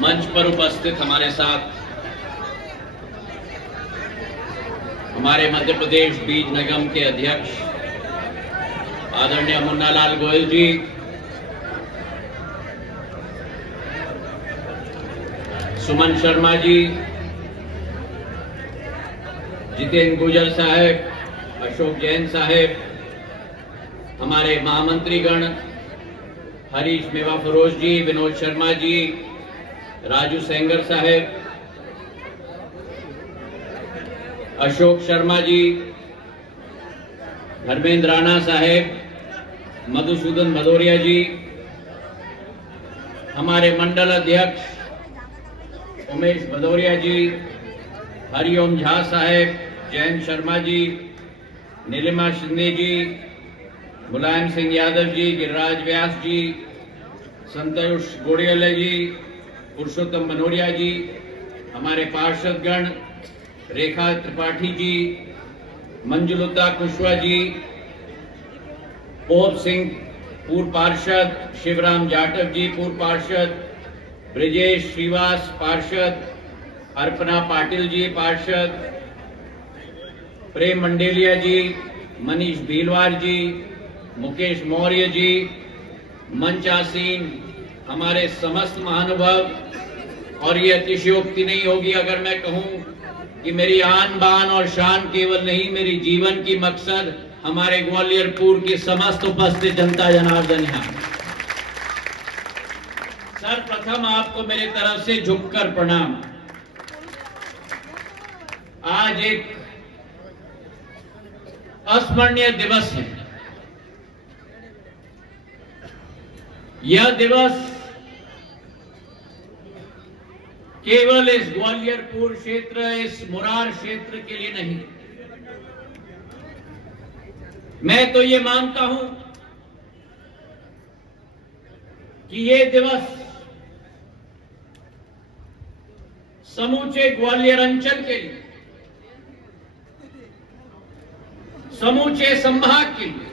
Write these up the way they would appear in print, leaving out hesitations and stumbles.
मंच पर उपस्थित हमारे साथ हमारे मध्य प्रदेश बीज निगम के अध्यक्ष आदरणीय मुन्नालाल गोयल जी, सुमन शर्मा जी, जितेंद्र गुजर साहब, अशोक जैन साहब, हमारे महामंत्रीगण हरीश मेवा फरोज जी, विनोद शर्मा जी, राजू सेंगर साहब, अशोक शर्मा जी, धर्मेंद्र राणा साहेब, मधुसूदन भदौरिया जी, हमारे मंडल अध्यक्ष उमेश भदौरिया जी, हरिओम झा साहेब, जयंत शर्मा जी, नीलिमा शिंदे जी, मुलायम सिंह यादव जी, गिरिराज व्यास जी, संतोष गोड़ियाले जी, पुरुषोत्तम मनोरिया जी, हमारे पार्षदगण रेखा त्रिपाठी जी, मंजुलता कुशवाहा जी, पोप सिंह पूर्व पार्षद, शिवराम जाटव जी पूर्व पार्षद, ब्रिजेश श्रीवास पार्षद, अर्पणा पाटिल जी पार्षद, प्रेम मंडेलिया जी, मनीष भीलवार जी, मुकेश मौर्य जी, मंचासीन हमारे समस्त महानुभाव, और ये अतिशयोक्ति नहीं होगी अगर मैं कहूं कि मेरी आन बान और शान केवल नहीं, मेरी जीवन की मकसद हमारे ग्वालियरपुर की समस्त उपस्थित जनता जनार्दन है। सर्वप्रथम आपको मेरे तरफ से झुककर प्रणाम। आज एक अस्मरणीय दिवस है। यह दिवस केवल इस ग्वालियरपुर क्षेत्र, इस मुरार क्षेत्र के लिए नहीं, मैं तो ये मानता हूं कि ये दिवस समूचे ग्वालियर अंचल के लिए, समूचे संभाग के लिए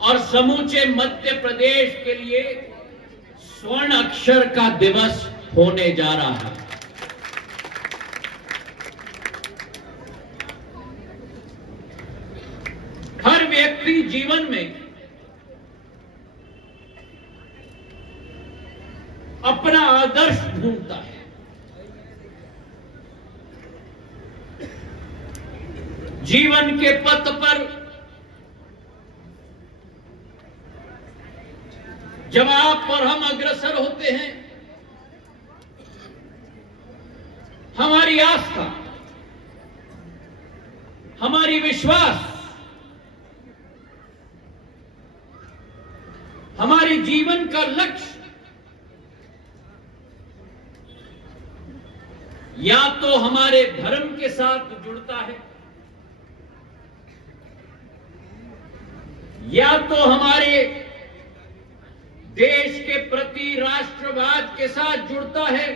और समूचे मध्य प्रदेश के लिए स्वर्ण अक्षर का दिवस होने जा रहा है। हर व्यक्ति जीवन में अपना आदर्श ढूंढता है। जीवन के पथ पर जब आप और हम अग्रसर होते हैं, हमारी आस्था, हमारी विश्वास, हमारी जीवन का लक्ष्य या तो हमारे धर्म के साथ जुड़ता है, या तो हमारे देश के प्रति राष्ट्रवाद के साथ जुड़ता है,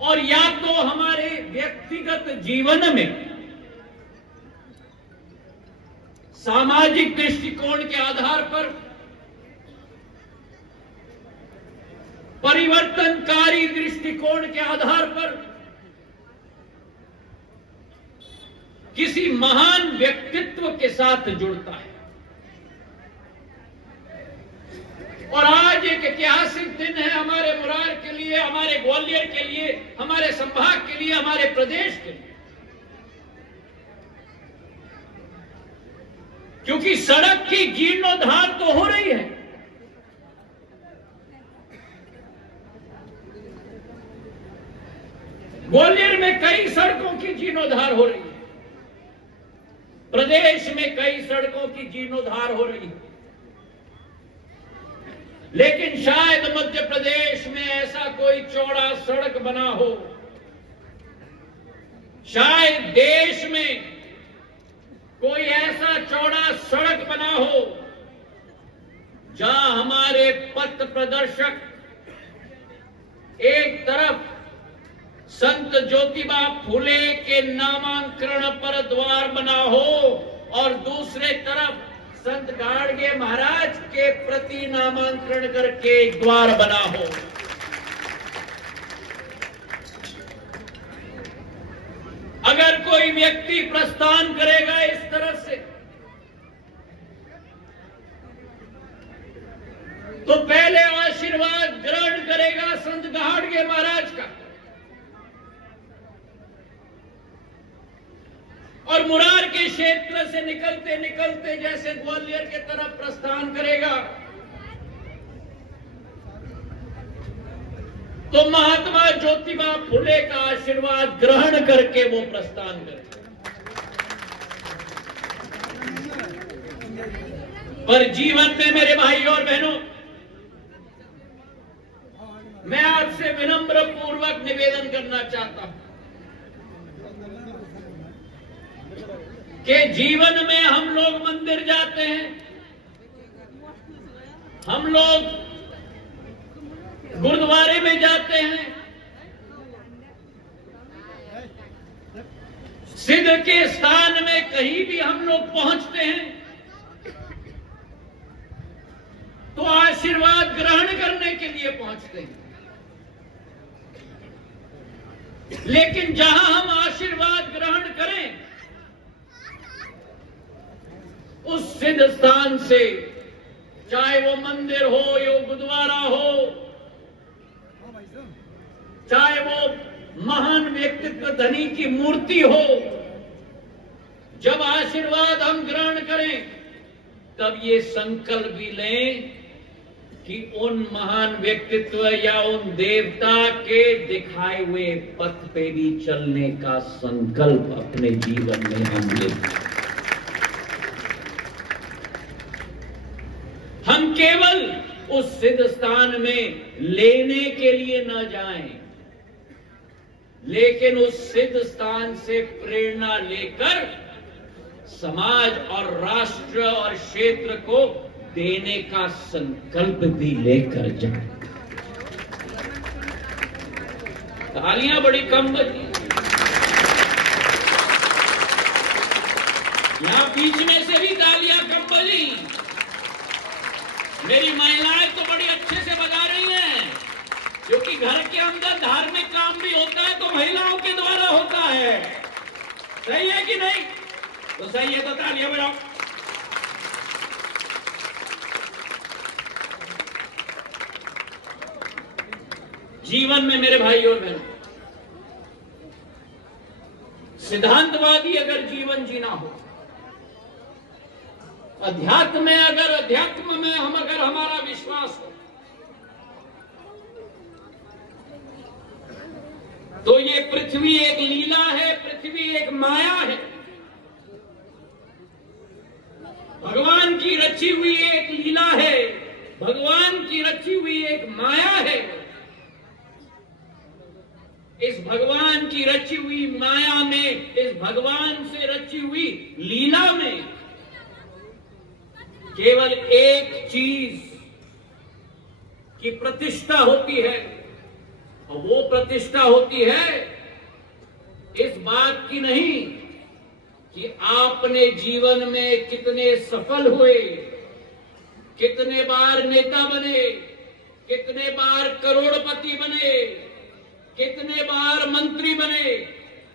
और या तो हमारे व्यक्तिगत जीवन में सामाजिक दृष्टिकोण के आधार पर, परिवर्तनकारी दृष्टिकोण के आधार पर किसी महान व्यक्तित्व के साथ जुड़ता है। और आज एक ऐतिहासिक दिन है हमारे मुरार के लिए, हमारे ग्वालियर के लिए, हमारे संभाग के लिए, हमारे प्रदेश के लिए, क्योंकि सड़क की जीर्णोद्धार तो हो रही है, ग्वालियर में कई सड़कों की जीर्णोद्धार हो रही है, प्रदेश में कई सड़कों की जीर्णोद्धार हो रही है, लेकिन शायद मध्य प्रदेश में ऐसा कोई चौड़ा सड़क बना हो, शायद देश में कोई ऐसा चौड़ा सड़क बना हो जहां हमारे पथ प्रदर्शक एक तरफ संत ज्योतिबा फुले के नामांकन पर द्वार बना हो और दूसरे तरफ संत गाडगे महाराज के प्रति नामांकन करके एक द्वार बना हो। अगर कोई व्यक्ति प्रस्थान करेगा इस तरह से, तो पहले आशीर्वाद ग्रहण करेगा संत गाडगे महाराज का, और मुरार के क्षेत्र से निकलते निकलते जैसे ग्वालियर के तरफ प्रस्थान करेगा, तो महात्मा ज्योतिबा फुले का आशीर्वाद ग्रहण करके वो प्रस्थान करेगा। पर जीवन में मेरे भाई और बहनों, मैं आपसे विनम्र पूर्वक निवेदन करना चाहता हूं कि जीवन में हम लोग मंदिर जाते हैं, हम लोग गुरुद्वारे में जाते हैं, सिद्ध के स्थान में कहीं भी हम लोग पहुंचते हैं तो आशीर्वाद ग्रहण करने के लिए पहुंचते हैं। लेकिन जहां हम आशीर्वाद ग्रहण करें उस सिद्ध स्थान से, चाहे वो मंदिर हो या गुरुद्वारा हो, चाहे वो महान व्यक्तित्व धनी की मूर्ति हो, जब आशीर्वाद हम ग्रहण करें तब ये संकल्प भी लें कि उन महान व्यक्तित्व या उन देवता के दिखाए हुए पथ पे भी चलने का संकल्प अपने जीवन में हम लें। हम केवल उस सिद्ध स्थान में लेने के लिए न जाएं, लेकिन उस सिद्ध स्थान से प्रेरणा लेकर समाज और राष्ट्र और क्षेत्र को देने का संकल्प भी लेकर जाए। तालियां बड़ी कम बजी। यहां बीच में से भी तालियां कम बजी। मेरी महिलाएं तो बड़ी अच्छे से बजा रही हैं, क्योंकि घर के अंदर धार्मिक काम भी होता है तो महिलाओं के द्वारा होता है। सही है कि नहीं? तो सही है तो तालियां बजाओ। जीवन में मेरे भाई और बहनों, सिद्धांतवादी अगर जीवन जीना हो, अध्यात्म में अगर हमारा विश्वास हो, तो ये पृथ्वी एक लीला है, पृथ्वी एक माया है, भगवान की रची हुई एक लीला है, भगवान की रची हुई एक माया है। इस भगवान की रची हुई माया में, इस भगवान से रची हुई लीला में केवल एक चीज की प्रतिष्ठा होती है, और वो प्रतिष्ठा होती है इस बात की नहीं कि आपने जीवन में कितने सफल हुए, कितने बार नेता बने, कितने बार करोड़पति बने, कितने बार मंत्री बने,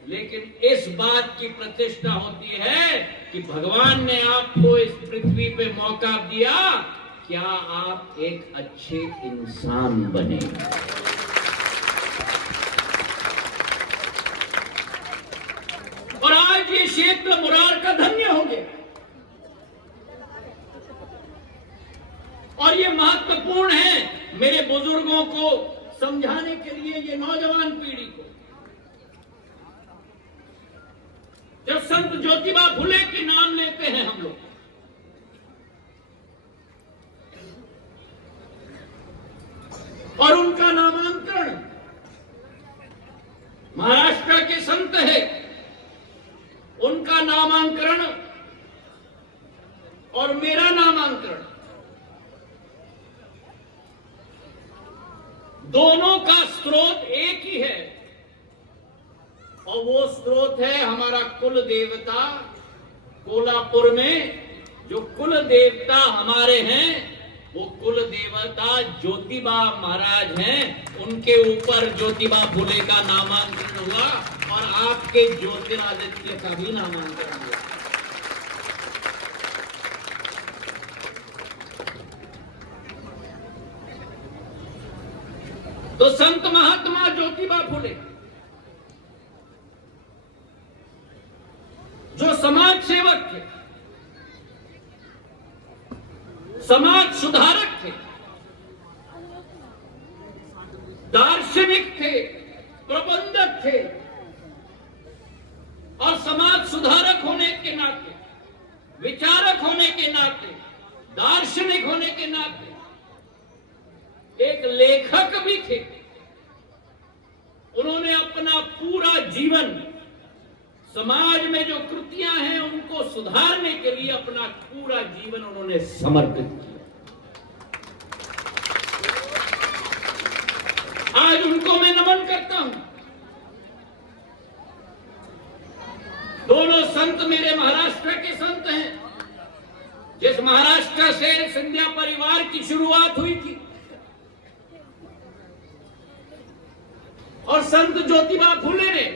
लेकिन इस बात की प्रतिष्ठा होती है कि भगवान ने आपको इस पृथ्वी पे मौका दिया, क्या आप एक अच्छे इंसान बने। और आज ये क्षेत्र मुरार का धन्य हो गया, और ये महत्वपूर्ण है मेरे बुजुर्गों को समझाने के लिए, ये नौजवान पीढ़ी को। जब संत ज्योतिबा फुले के नाम लेते हैं हम लोग, और उनका नामांकन महाराष्ट्र के संत है, उनका नामांकन और मेरा नामांकन, दोनों का स्रोत एक ही है, और वो स्रोत है हमारा कुल देवता कोल्हापुर में जो कुल देवता हमारे हैं वो कुल देवता ज्योतिबा महाराज हैं, उनके ऊपर ज्योतिबा फुले का नामांकन हुआ और आपके ज्योतिरादित्य का भी नामांकन हुआ। तो संत महात्मा ज्योतिबा फुले जो समाज सेवक थे, समाज सुधारक थे, दार्शनिक थे, प्रबंधक थे और समाज सुधारक होने के नाते, विचारक होने के नाते, दार्शनिक होने के नाते एक लेखक भी थे। उन्होंने अपना पूरा जीवन समाज में जो कृतियां हैं उनको सुधारने के लिए अपना पूरा जीवन उन्होंने समर्पित किया। आज उनको मैं नमन करता हूं। दोनों संत मेरे महाराष्ट्र के संत हैं। जिस महाराष्ट्र से सिंधिया परिवार की शुरुआत हुई थी और संत ज्योतिबा फुले ने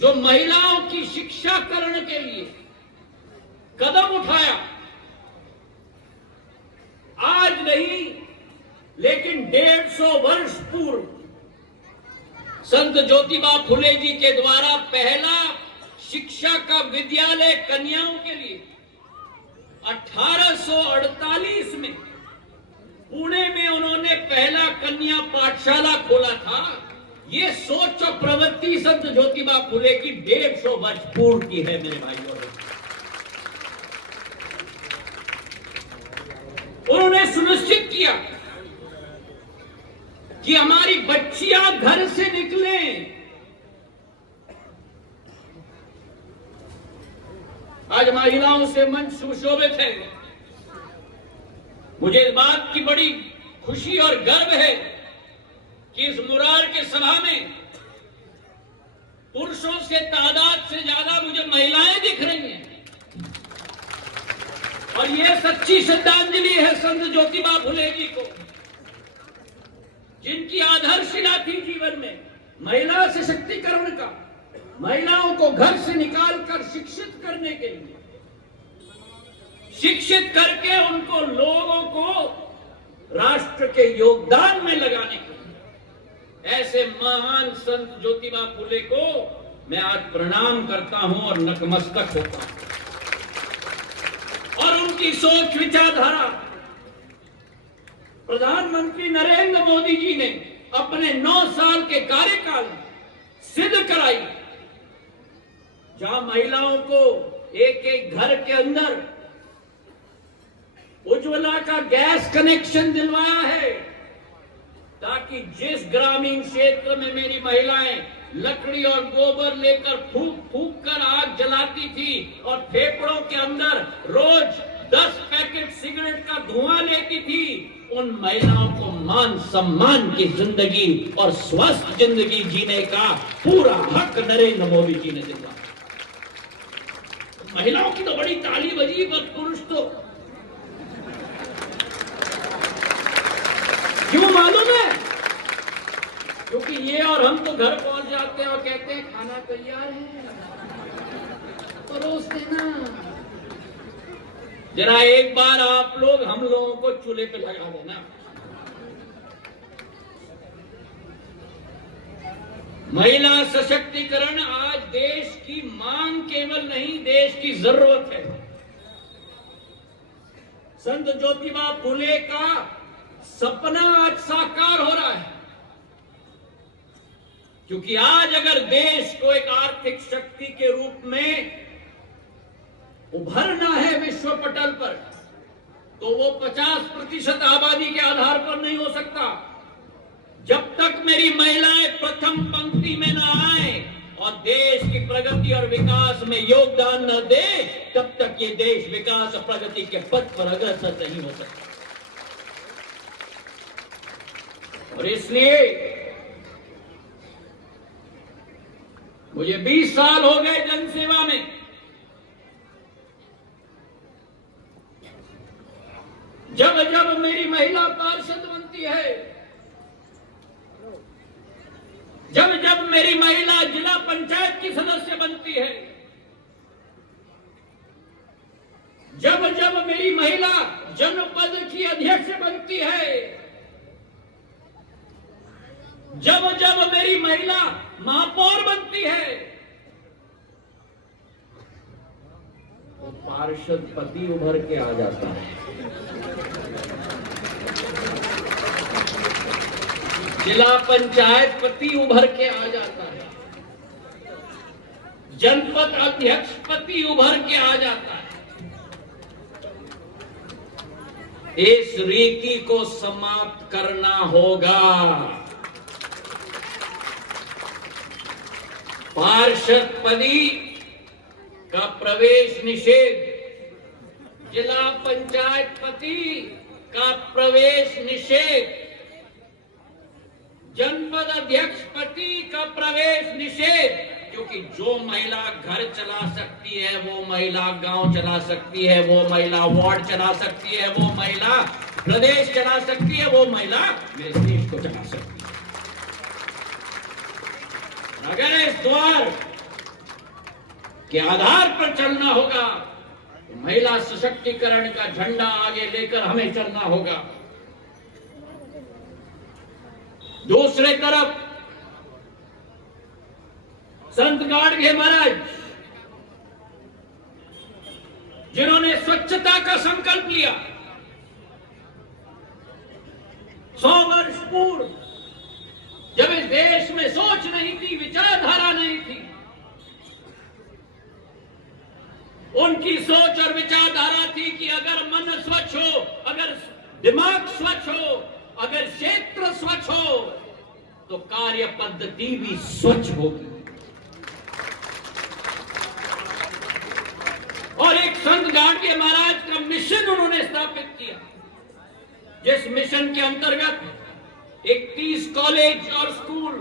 जो महिलाओं की शिक्षाकरण के लिए कदम उठाया, आज नहीं लेकिन 150 वर्ष पूर्व संत ज्योतिबा फुले जी के द्वारा पहला शिक्षा का विद्यालय कन्याओं के लिए 1848 में पुणे में उन्होंने पहला कन्या पाठशाला खोला था। ये सोच और प्रवृत्ति संत ज्योतिबा फुले की 150 वर्ष पूर्व की है मेरे भाइयों। उन्होंने सुनिश्चित किया कि हमारी बच्चियां घर से निकलें। आज महिलाओं से मंच सुशोभित है। मुझे इस बात की बड़ी खुशी और गर्व है कि इस मुरार के सभा में पुरुषों से तादाद से ज्यादा मुझे महिलाएं दिख रही हैं और यह सच्ची श्रद्धांजलि है संत ज्योतिबा फुले जी को, जिनकी आधारशिला थी जीवन में महिला सशक्तिकरण का, महिलाओं को घर से निकालकर शिक्षित करने के लिए, शिक्षित करके उनको लोगों को राष्ट्र के योगदान में लगाने के लिए। ऐसे महान संत ज्योतिबा फुले को मैं आज प्रणाम करता हूं और नतमस्तक होता हूं। और उनकी सोच विचारधारा प्रधानमंत्री नरेंद्र मोदी जी ने अपने 9 साल के कार्यकाल में सिद्ध कराई, जहां महिलाओं को एक एक घर के अंदर उज्ज्वला का गैस कनेक्शन दिलवाया है, ताकि जिस ग्रामीण क्षेत्र में मेरी महिलाएं लकड़ी और गोबर लेकर फूंक फूंक कर आग जलाती थी और फेफड़ों के अंदर रोज 10 पैकेट सिगरेट का धुआं लेती थी, उन महिलाओं को मान सम्मान की जिंदगी और स्वस्थ जिंदगी जीने का पूरा हक नरेंद्र मोदी जी ने दिया। महिलाओं की तो बड़ी ताली बजी, पर पुरुष तो क्यों मालूम है? क्योंकि ये और हम तो घर पहुंच जाते हैं और कहते हैं खाना तैयार है, परोस देना। जरा एक बार आप लोग हम लोगों को चूल्हे पे लगा देना। महिला सशक्तिकरण आज देश की मांग केवल नहीं, देश की जरूरत है। संत ज्योतिबा फुले का सपना आज साकार हो रहा है, क्योंकि आज अगर देश को एक आर्थिक शक्ति के रूप में उभरना है विश्व पटल पर, तो वो 50% आबादी के आधार पर नहीं हो सकता। जब तक मेरी महिलाएं प्रथम पंक्ति में न आए और देश की प्रगति और विकास में योगदान न दे, तब तक ये देश विकास और प्रगति के पथ पर अग्रसर नहीं हो सकता। और इसलिए मुझे 20 साल हो गए जनसेवा में, जब जब मेरी महिला पार्षद बनती है, जब जब मेरी महिला जिला पंचायत की सदस्य बनती है, जब जब मेरी महिला जनपद की अध्यक्ष बनती है, जब जब मेरी महिला महापौर बनती है, तो पार्षद पति उभर के आ जाता है। जिला पंचायत पति उभर के आ जाता है, जनपद अध्यक्ष पति उभर के आ जाता है। इस रीति को समाप्त करना होगा। पार्षद पदी का प्रवेश निषेध, जिला पंचायत पति का प्रवेश निषेध, जनपद अध्यक्ष पति का प्रवेश निषेध, क्योंकि जो महिला घर चला सकती है, वो महिला गांव चला सकती है, वो महिला वार्ड चला सकती है, वो महिला प्रदेश चला सकती है, वो महिला मेरे देश को चला सकती है। अगर इस द्वार के आधार पर चलना होगा तो महिला सशक्तिकरण का झंडा आगे लेकर हमें चलना होगा। दूसरे तरफ संत गाडगे महाराज, जिन्होंने स्वच्छता का संकल्प लिया, 100 वर्ष पूर्व, जब इस देश में सोच नहीं थी, विचारधारा नहीं थी, उनकी सोच और विचारधारा थी कि अगर मन स्वच्छ हो, अगर दिमाग स्वच्छ हो, अगर क्षेत्र स्वच्छ हो, तो कार्य पद्धति भी स्वच्छ होगी। और एक संत गाडगे महाराज का मिशन उन्होंने स्थापित किया, जिस मिशन के अंतर्गत 31 कॉलेज और स्कूल,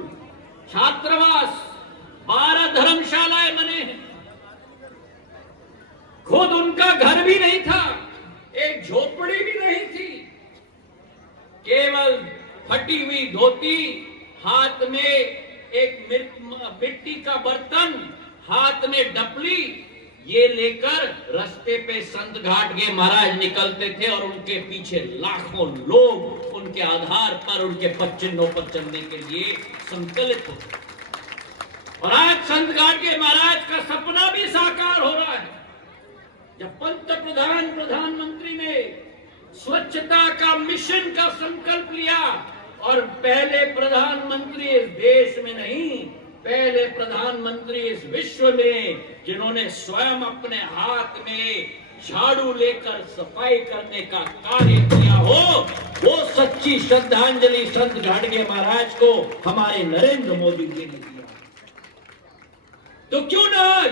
छात्रावास, 12 धर्मशालाएं बने हैं। खुद उनका घर भी नहीं था, एक झोपड़ी भी नहीं थी, केवल फटी हुई धोती, हाथ में एक मिट्टी का बर्तन, हाथ में डपली, ये लेकर रास्ते पे संत गाडगे महाराज निकलते थे और उनके पीछे लाखों लोग उनके आधार पर, उनके पच्चिन्हों पर चलने के लिए संकल्पित होते। और आज संत गाडगे महाराज का सपना भी साकार हो रहा है। जब प्रधानमंत्री ने स्वच्छता का मिशन का संकल्प लिया, और पहले प्रधानमंत्री इस देश में नहीं, पहले प्रधानमंत्री इस विश्व में, जिन्होंने स्वयं अपने हाथ में झाड़ू लेकर सफाई करने का कार्य किया हो, वो सच्ची श्रद्धांजलि संत गाडगे महाराज को हमारे नरेंद्र मोदी जी ने दिया। तो क्यों ना आज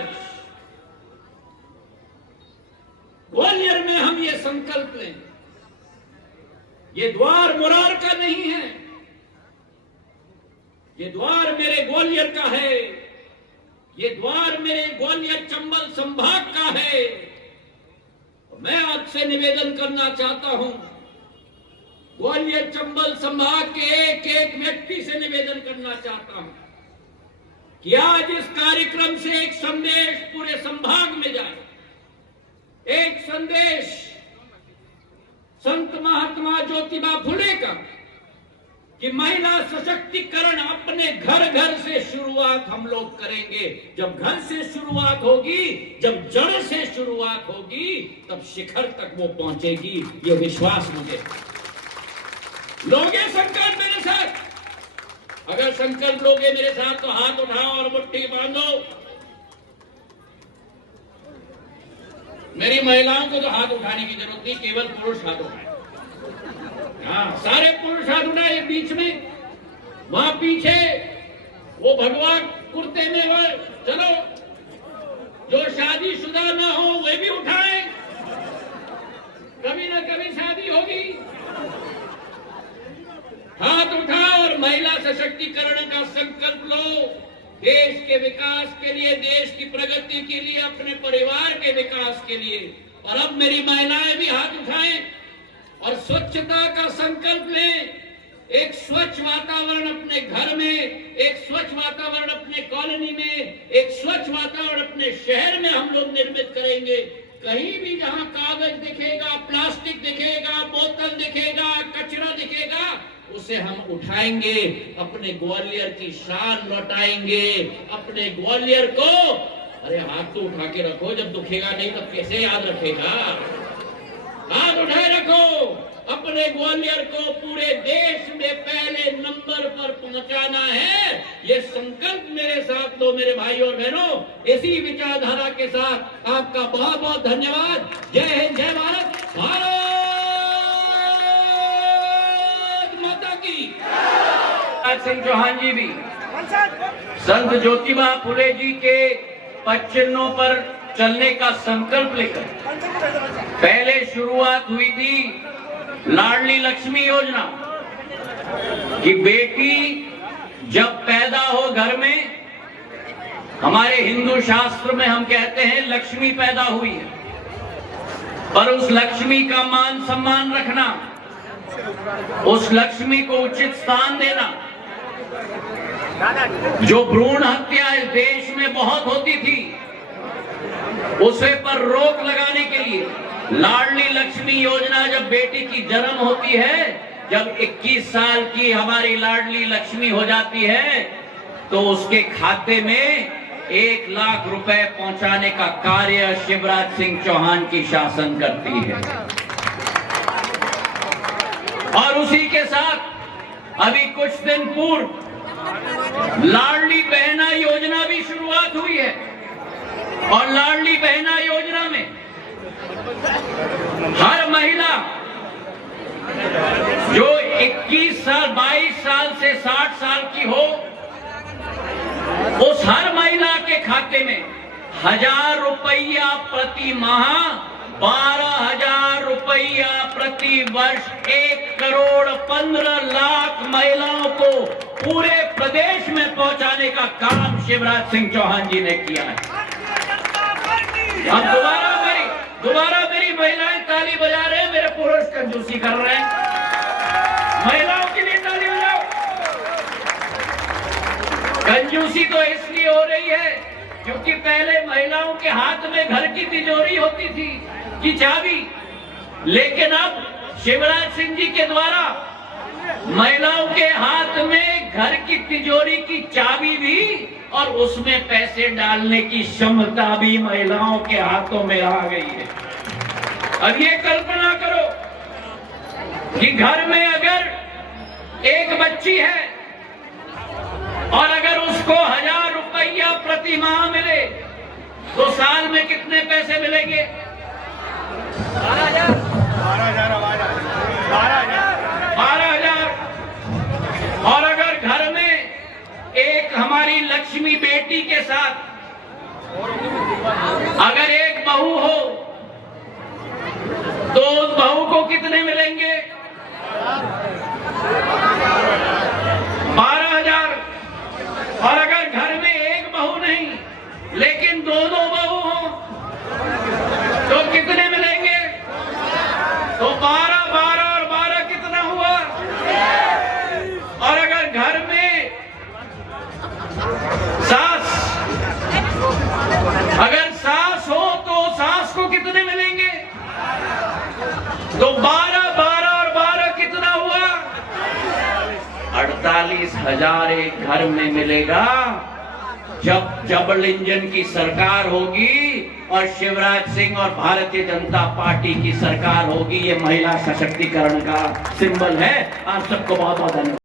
ग्वालियर में हम ये संकल्प लें। ये द्वार मुरार का नहीं है, ये द्वार मेरे ग्वालियर का है, ये द्वार मेरे ग्वालियर चंबल संभाग का है। मैं आपसे निवेदन करना चाहता हूं, ग्वालियर चंबल संभाग के एक एक व्यक्ति से निवेदन करना चाहता हूं कि आज इस कार्यक्रम से एक संदेश पूरे संभाग में जाए, एक संदेश संत महात्मा ज्योतिबा फुले का, कि महिला सशक्तिकरण अपने घर घर से शुरुआत हम लोग करेंगे। जब घर से शुरुआत होगी, जब जड़ से शुरुआत होगी, तब शिखर तक वो पहुंचेगी, ये विश्वास मुझे। लोगे संकल्प मेरे साथ? अगर संकल्प लोगे मेरे साथ तो हाथ उठाओ और मुट्ठी बांधो। मेरी महिलाओं को तो हाथ उठाने की जरूरत नहीं, केवल पुरुष हाथ उठाए। हाँ, सारे पुरुष हाथ उठाए। बीच में वहां पीछे वो भगवा कुर्ते में वो, चलो जो शादीशुदा ना हो वे भी उठाए, कभी ना कभी शादी होगी। हाथ उठाओ और महिला सशक्तिकरण का संकल्प लो, देश के विकास के लिए, देश की प्रगति के लिए, अपने परिवार के विकास के लिए। और अब मेरी महिलाएं भी हाथ उठाएं और स्वच्छता का संकल्प लें। एक स्वच्छ वातावरण अपने घर में, एक स्वच्छ वातावरण अपने कॉलोनी में, एक स्वच्छ वातावरण अपने शहर में हम लोग निर्मित करेंगे। कहीं भी जहां कागज दिखेगा, प्लास्टिक दिखेगा, बोतल दिखेगा, कचरा दिखेगा, उसे हम उठाएंगे, अपने ग्वालियर की शान लौटाएंगे। अपने ग्वालियर को, अरे हाथ तो उठा के रखो, जब दुखेगा नहीं तब कैसे याद रखेगा। हाथ उठाए रखो। अपने ग्वालियर को पूरे देश में पहले नंबर पर पहुंचाना है, ये संकल्प मेरे साथ लो मेरे भाई और बहनों। इसी विचारधारा के साथ आपका बहुत बहुत धन्यवाद। जय हिंद, जय भारत, भारत माता की। शिवराज सिंह चौहान जी भी संत ज्योतिबा फुले जी के पद चिन्हों पर चलने का संकल्प लेकर पहले शुरुआत हुई थी लाडली लक्ष्मी योजना कि बेटी जब पैदा हो घर में, हमारे हिंदू शास्त्र में हम कहते हैं लक्ष्मी पैदा हुई है, पर उस लक्ष्मी का मान सम्मान रखना, उस लक्ष्मी को उचित स्थान देना। जो भ्रूण हत्या इस देश में बहुत होती थी, उसे पर रोक लगाने के लिए लाडली लक्ष्मी योजना, जब बेटी की जन्म होती है, जब 21 साल की हमारी लाडली लक्ष्मी हो जाती है, तो उसके खाते में 1 लाख रुपए पहुंचाने का कार्य शिवराज सिंह चौहान की शासन करती है। और उसी के साथ अभी कुछ दिन पूर्व लाडली बहना योजना भी शुरुआत हुई है। और लाडली बहना योजना में हर महिला जो 21 साल 22 साल से 60 साल की हो, उस हर महिला के खाते में 1000 रुपया प्रति माह, 12,000 रुपया प्रति वर्ष, 1 करोड़ 15 लाख महिलाओं को पूरे प्रदेश में पहुंचाने का काम शिवराज सिंह चौहान जी ने किया है। अब दोबारा मेरी महिलाएं ताली बजा रहे हैं, मेरे पुरुष कंजूसी कर रहे हैं। महिलाओं के लिए ताली बजाओ। कंजूसी तो इसलिए हो रही है क्योंकि पहले महिलाओं के हाथ में घर की तिजोरी होती थी की चाबी, लेकिन अब शिवराज सिंह जी के द्वारा महिलाओं के हाथ में घर की तिजोरी की चाबी भी और उसमें पैसे डालने की क्षमता भी महिलाओं के हाथों में आ गई है। अब ये कल्पना करो कि घर में अगर एक बच्ची है और अगर उसको 1000 रुपया प्रति माह मिले तो साल में कितने पैसे मिलेंगे? 12,000। और अगर घर में एक हमारी लक्ष्मी बेटी के साथ अगर एक बहू हो तो उस बहू को कितने मिलेंगे? 12,000। और अगर घर में एक बहू नहीं लेकिन 2-2 बहू हो तो कितने मिलेंगे? तो 12 और 12 कितना हुआ? और अगर घर में सास हो तो सास को कितने मिलेंगे? तो 12 और 12 कितना हुआ? 48,000 एक घर में मिलेगा। जब डबल इंजन की सरकार होगी और शिवराज सिंह और भारतीय जनता पार्टी की सरकार होगी, ये महिला सशक्तिकरण का सिंबल है। आप सबको बहुत बहुत धन्यवाद।